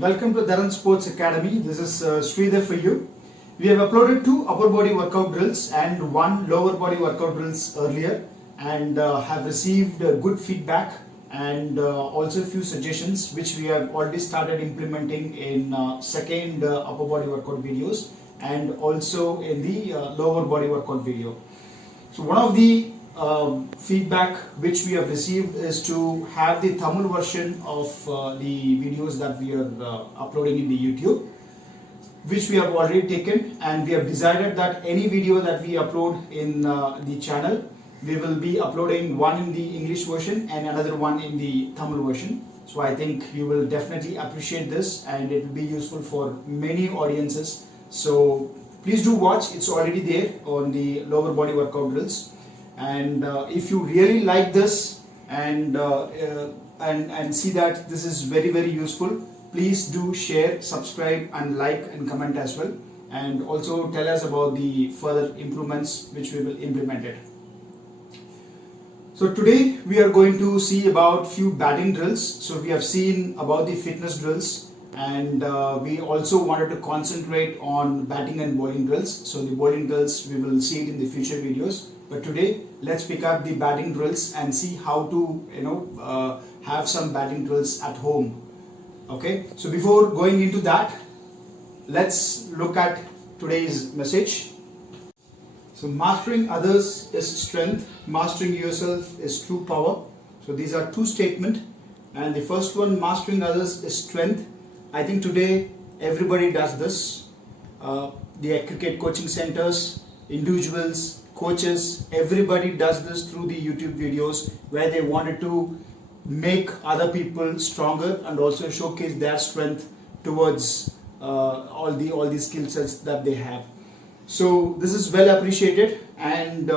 Welcome to Dharan Sports Academy. This is Sridhar for you. We have uploaded 2 upper body workout drills and 1 lower body workout drills earlier and have received good feedback and also a few suggestions which we have already started implementing in second upper body workout videos and also in the lower body workout video. So one of the feedback which we have received is to have the Tamil version of the videos that we are uploading in the YouTube, which we have already taken, and we have decided that any video that we upload in the channel, we will be uploading one in the English version and another one in the Tamil version. So I think you will definitely appreciate this and it will be useful for many audiences. So please do watch, it's already there on the lower body workout drills. And if you really like this and see that this is very useful, please do share, subscribe and like and comment as well, and also tell us about the further improvements which we will implement it. So today we are going to see about few batting drills. So we have seen about the fitness drills, and we also wanted to concentrate on batting and bowling drills. So the bowling drills we will see it in the future videos, but today let's pick up the batting drills and see how to have some batting drills at home. Okay, so before going into that, let's look at today's message. So mastering others is strength, mastering yourself is true power. So these are 2 statements, and the first one, mastering others is strength. I think today everybody does this. The cricket coaching centers, individuals, coaches, everybody does this through the YouTube videos where they wanted to make other people stronger and also showcase their strength towards all the skill sets that they have. So this is well appreciated, and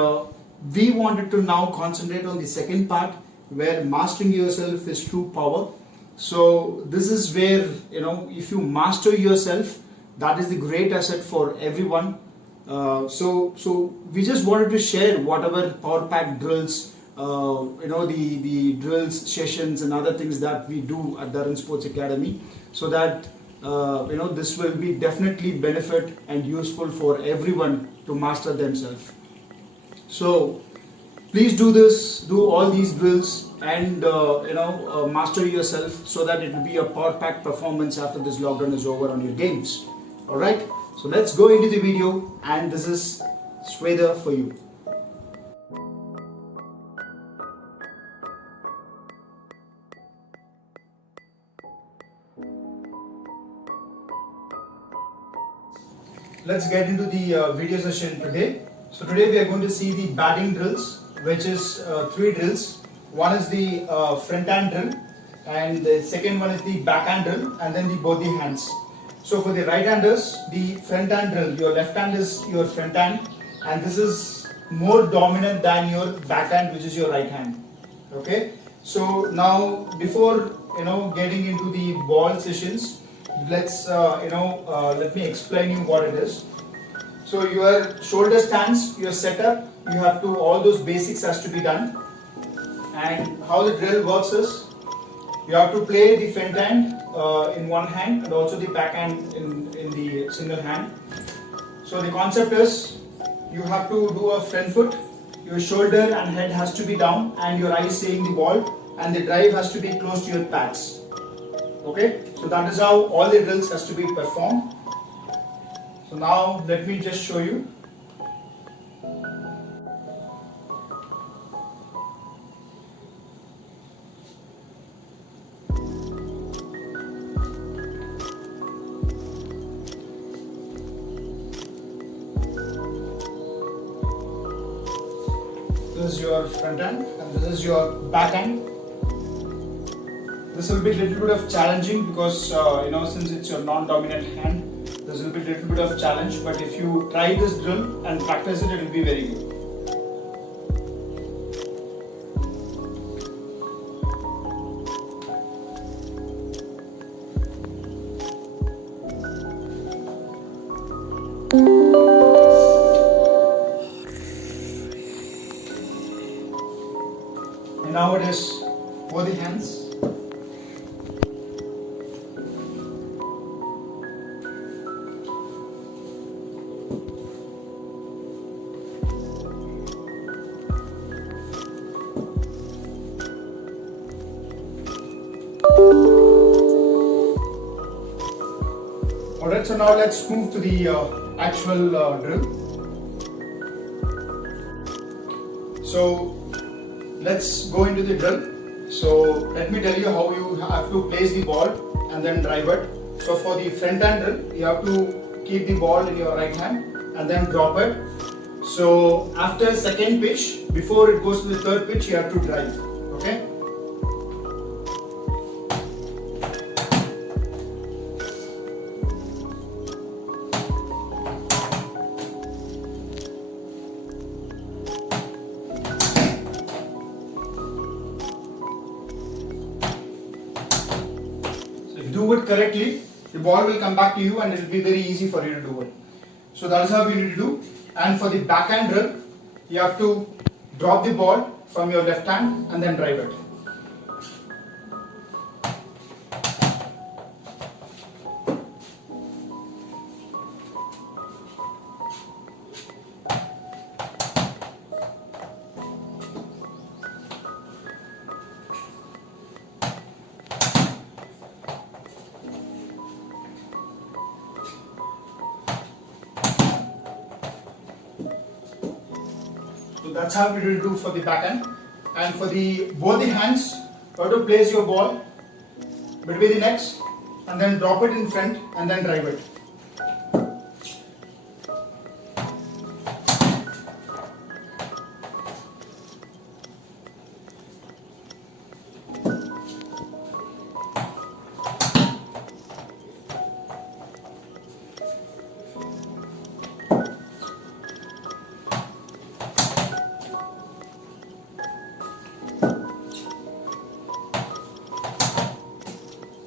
we wanted to now concentrate on the second part where mastering yourself is true power. So this is where, if you master yourself, that is the great asset for everyone. So we just wanted to share whatever power pack drills, the drills, sessions and other things that we do at Dharan Sports Academy, so that this will be definitely benefit and useful for everyone to master themselves. So please do this, do all these drills and master yourself, so that it will be a power pack performance after this lockdown is over on your games. Alright, so let's go into the video, and this is Sridhar for you. Let's get into the video session today. So today we are going to see the batting drills, which is 3 drills. One is the front hand drill, and the second one is the back hand drill, and then both the hands. So for the right handers, the front hand drill, your left hand is your front hand, and this is more dominant than your back hand, which is your right hand. Okay. So now before getting into the ball sessions, let's let me explain you what it is. So your shoulder stance, your setup, you have to, all those basics has to be done. And how the drill works is, you have to play the front hand in one hand and also the back hand in the single hand. So the concept is, you have to do a front foot, your shoulder and head has to be down and your eyes seeing the ball, and the drive has to be close to your pads. Okay, so that is how all the drills has to be performed. So now let me just show you. This is your front hand and this is your back hand. This will be a little bit of challenging because since it's your non-dominant hand, this will be a little bit of challenge, but if you try this drill and practice it, it will be very good. And now it is both the hands. Alright, so now let's move to the actual drill. So let's go into the drill. So let me tell you how you have to place the ball and then drive it. So for the front hand drill, you have to keep the ball in your right hand and then drop it. So after second pitch, before it goes to the third pitch, you have to drive. Okay. Do it correctly, the ball will come back to you and it will be very easy for you to do it. So that is how you need to do. And for the backhand drill, you have to drop the ball from your left hand and then drive it. So that's how we will do for the backhand. And for the both the hands, you have to place your ball between the necks and then drop it in front and then drive it.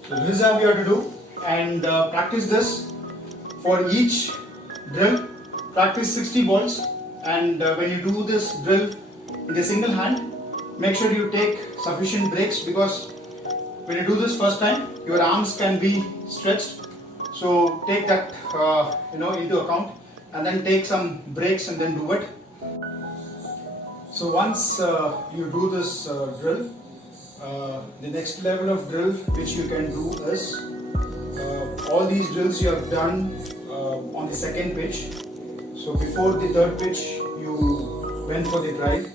So this is how you have to do, and practice this for each drill. Practice 60 balls, and when you do this drill in a single hand, make sure you take sufficient breaks, because when you do this first time, your arms can be stretched. So take that into account, and then take some breaks and then do it. So once you do this drill, the next level of drill which you can do is all these drills you have done on the second pitch. So before the third pitch you went for the drive.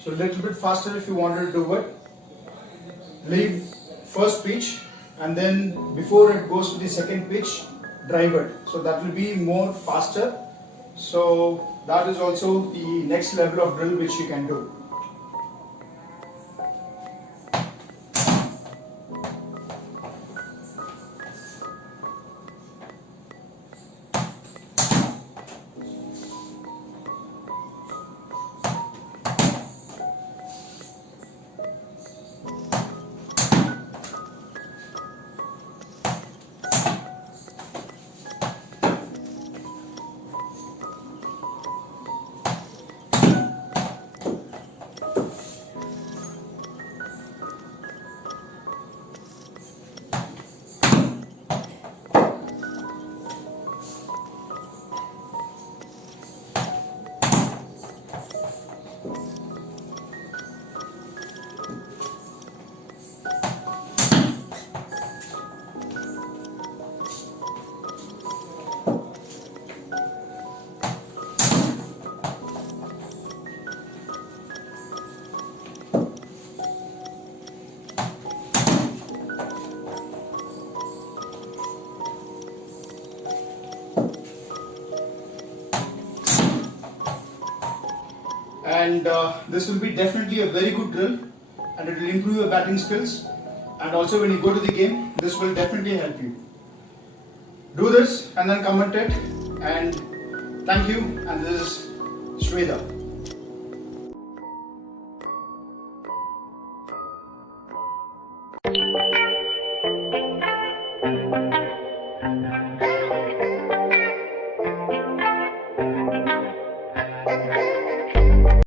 So a little bit faster if you wanted to do it. Leave first pitch and then before it goes to the second pitch, drive it. So that will be more faster. So that is also the next level of drill which you can do. And this will be definitely a very good drill, and it will improve your batting skills, and also when you go to the game, this will definitely help you. Do this and then comment it, and thank you, and this is Shweta.